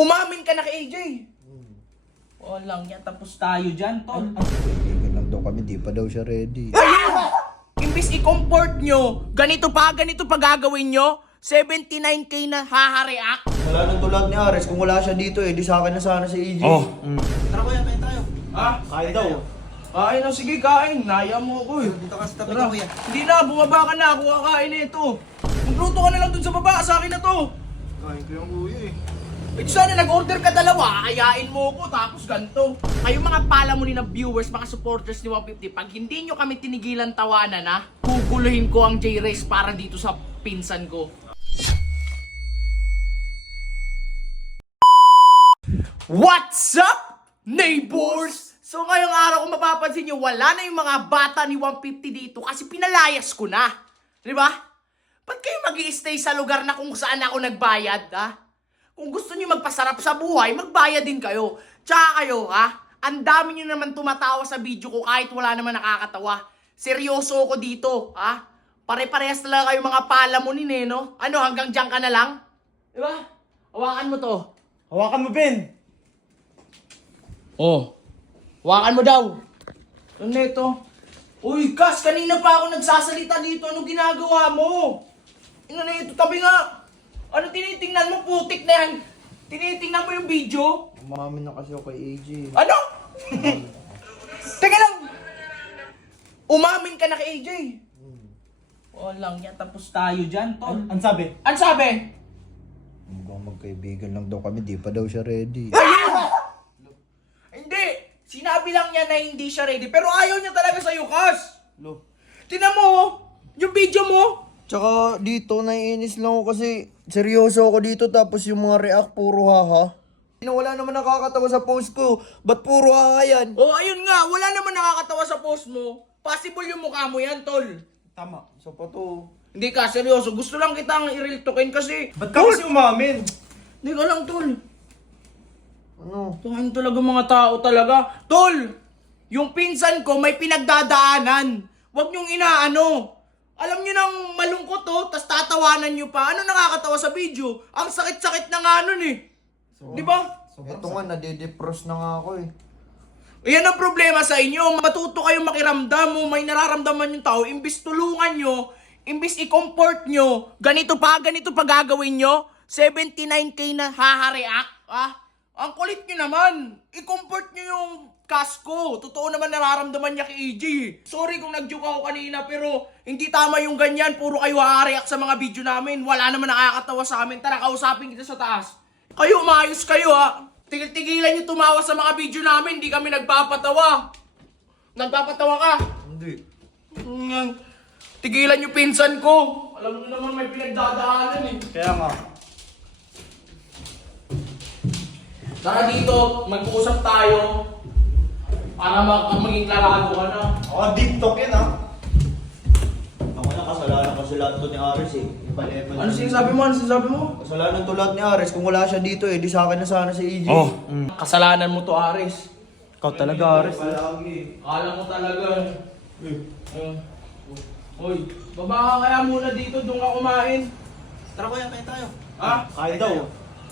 Umamin ka na kay AJ. Walang yan, tapos tayo dyan, tol. Kaibigan lang daw kami, di pa daw siya ready. Ayun! Imbis i-comfort nyo, ganito pa gagawin nyo, 79k na haha-react. Wala nang tulad ni Ares, kung wala siya dito di sa akin na sana si AJ. Tara kuya, kain tayo. Ha? Kain daw. Kain na, sige, kain. Naya mo ako eh. Dito ka sa tabi Tara. ko kuya. Hindi na, bumaba ka na, ako kakain na ito. Magluto ka na lang dun sa baba, sa akin na to. Kain ko yung kuya eh. Sana nag-order ka dalawa, ayain mo ko, tapos ganito. Kayong mga palamuni na viewers, mga supporters ni 150, pag hindi nyo kami tinigilan tawanan na, guguluhin ko ang J-Race para dito sa pinsan ko. What's up, neighbors? So ngayong araw kung mapapansin nyo, wala na yung mga bata ni 150 dito kasi pinalayas ko na. Di ba? Ba't kayo mag-i-stay sa lugar na kung saan ako nagbayad, ha? Kung gusto niyo magpasarap sa buhay, magbayad din kayo. Tsaka kayo, ha? Ang dami niyo naman tumatawa sa video ko kahit wala naman nakakatawa. Seryoso ko dito, ha? Pare-parehas na lang kayo mga palamunin eh, no? Ano, hanggang dyan ka na lang? Diba? Hawakan mo to. Hawakan mo, Ben! Oh. Hawakan mo daw. Ano nito? Uy, Kas, kanina pa ako nagsasalita dito. Anong ginagawa mo? Ano na ito? Tabi nga. Ano tinitingnan mo? Putik na yan. Tinitingnan mo yung video? Umamin na kasi ako kay AJ. Ano? Teka lang. Umamin ka na kay AJ. Walang yan. Tapos tayo dyan, tol. Ang sabi? Ano sabi? Mukhang magkaibigan lang daw kami, di pa daw siya ready. Ayun! Hindi. Sinabi lang niya na hindi siya ready. Pero ayaw niya talaga sa'yo, Kas. Lo. Tingnan mo, oh. Yung video mo. Tsaka dito, naiinis lang ako kasi seryoso ako dito tapos yung mga react puro haha. Wala naman nakakatawa sa post ko. Ba't puro haha yan? Oh, ayun nga. Wala naman nakakatawa sa post mo. Possible yung mukha mo yan, tol. Tama. Sa pato. Hindi ka, seryoso. Gusto lang kitang i-real talkin kasi... Ba't ka kasi umamin? Hindi ka lang, tol. Ano? Tingnan talaga mga tao talaga. Tol! Yung pinsan ko may pinagdadaanan. Huwag niyong inaano. Alam niyo nang malungkot to, tas tatawanan niyo pa. Ano nakakatawa sa video? Ang sakit-sakit na nga nun eh. Di ba? Ito nga, nade-depress na nga ako eh. Yan ang problema sa inyo. Matuto kayong makiramdam mo, may nararamdaman yung tao. Imbis tulungan nyo, imbis i-comfort nyo, ganito pa gagawin nyo, 79k na haha-react, ah. Ang kulit nyo naman. I-comfort nyo yung kasko. Totoo naman nararamdaman niya kay AJ. Sorry kung nag-joke ako kanina, pero hindi tama yung ganyan. Puro kayo haha-react sa mga video namin. Wala naman nakakatawa sa amin. Tara, kausapin kita sa taas. Kayo, umayos kayo ha. Tigil-tigilan nyo tumawa sa mga video namin. Hindi kami nagpapatawa. Nagpapatawa ka? Hindi. Tigilan nyo pinsan ko. Alam mo naman may pinagdadaanan eh. Kaya nga. Tara dito, mag-uusap tayo. Para maging klarado ka na. Ako, deep talk yan ha. Ako na, kasalanan kasi lahat to ni Ares eh. Iba-level. Ano sinasabi mo? Ano sinasabi mo? Kasalanan to lahat ni Ares, kung wala siya dito di sa akin na sana si AJ. Kasalanan mo to, Ares. Ikaw talaga, Ares. Akala mo talaga. Hoy, baba ka kaya muna dito, doon ka kumain. Tara kuya, kain tayo. Ha? Kain daw.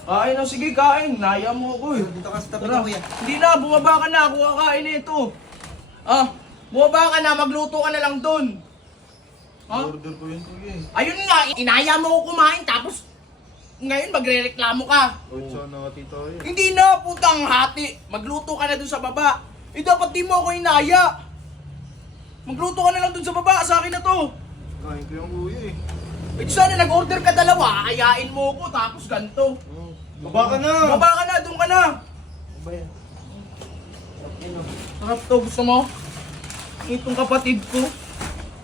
Kain na, sige, kain. Naya mo ako eh. Dito ka sa tabi Tara. ko kuya. Hindi na, bumaba ka na. Ako kakain na ito. Bumaba ka na. Magluto ka na lang doon. Order ko yun kuya eh. Ayun nga, inaya mo ako kumain. Tapos, ngayon magre-reklamo ka. Ocho na tito yun. Hindi na, putang hati. Magluto ka na doon sa baba. Dapat di mo ako inaya. Magluto ka na lang doon sa baba. Sa akin na to. Kain ko yung kuya eh. Sana nag-order ka dalawa. Ayain mo ko. Tapos ganito. Baba ka na! Baba ka na, doon ka na. Ba yan? Sarap to, gusto mo? Itong kapatid ko,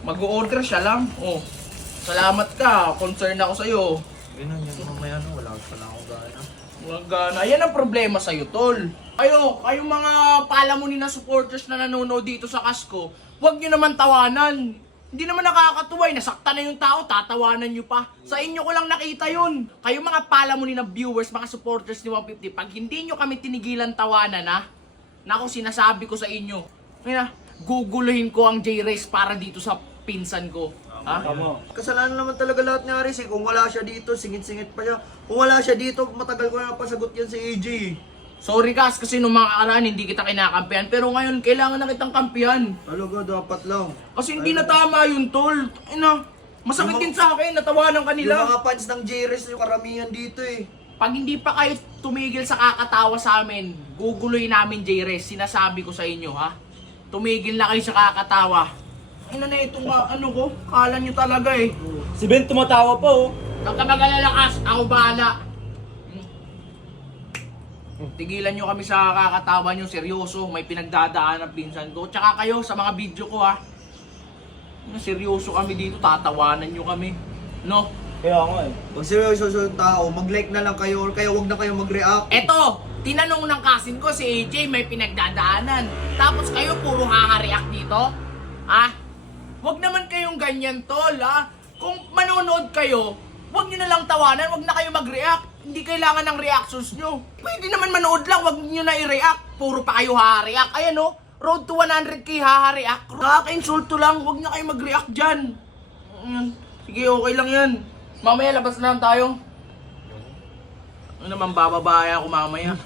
mag-order siya lang. Oh, salamat ka, concern ako sa'yo. Ganun yan, mamaya na, wala pa na akong gana. Walang gana. Yan ang problema sa'yo, tol. Kayong mga palamunin na supporters na nanonood dito sa Kasko, huwag nyo naman tawanan. Hindi naman nakakatuwa, nasaktan na yung tao, tatawanan nyo pa. Sa inyo ko lang nakita yun. Kayo mga palamunin na viewers, mga supporters ni 150, pag hindi nyo kami tinigilan tawanan, ha? Naku, sinasabi ko sa inyo. Guguluhin ko ang J-Race para dito sa pinsan ko. Ha? Kasalanan naman talaga lahat ni Aris eh. Kung wala siya dito, singit-singit pa siya. Kung wala siya dito, matagal ko na pasagot yan si AJ. Sorry Kas, kasi nung mga karaan hindi kita kinakampihan. Pero ngayon, kailangan na kitang kampihan. Talaga, dapat lang. Kasi hindi na tama yun, tol. Masakit din sa akin, natawanan Yung kanila. mga fans ng J-Res, yung karamihan dito eh. Pag hindi pa kayo tumigil sa kakatawa sa amin, guguloy namin J-Res. Sinasabi ko sa inyo, ha? Tumigil na kayo sa kakatawa. Ina na itong ano ko, kala nyo talaga eh. Si Ben tumatawa pa oh. Huwag ka mag-alalakas, ako bahala. Tigilan nyo kami sa kakatawa nyo, seryoso. May pinagdadaan ang pinsan ko. Tsaka kayo sa mga video ko ha. Seryoso kami dito, tatawanan nyo kami. No? Kaya nga eh. Pag seryoso yung tao, mag-like na lang kayo or kaya wag na kayo mag-react. Eto, tinanong ng kasin ko si AJ may pinagdadaanan. Tapos kayo puro haha-react dito? Ha? Wag naman kayong ganyan tol ha. Kung manonood kayo, wag nyo na lang tawanan, wag na kayo mag-react. Hindi kailangan ng reactions nyo. Pwede naman manood lang, wag nyo na i-react. Puro pa kayo haha-react. Ayan o, road to 100k haha-react. Nakaka-insulto lang, wag na kayo mag-react dyan. Sige, okay lang yan. Mamaya labas na lang tayo. Ano naman bababaya ako mamaya.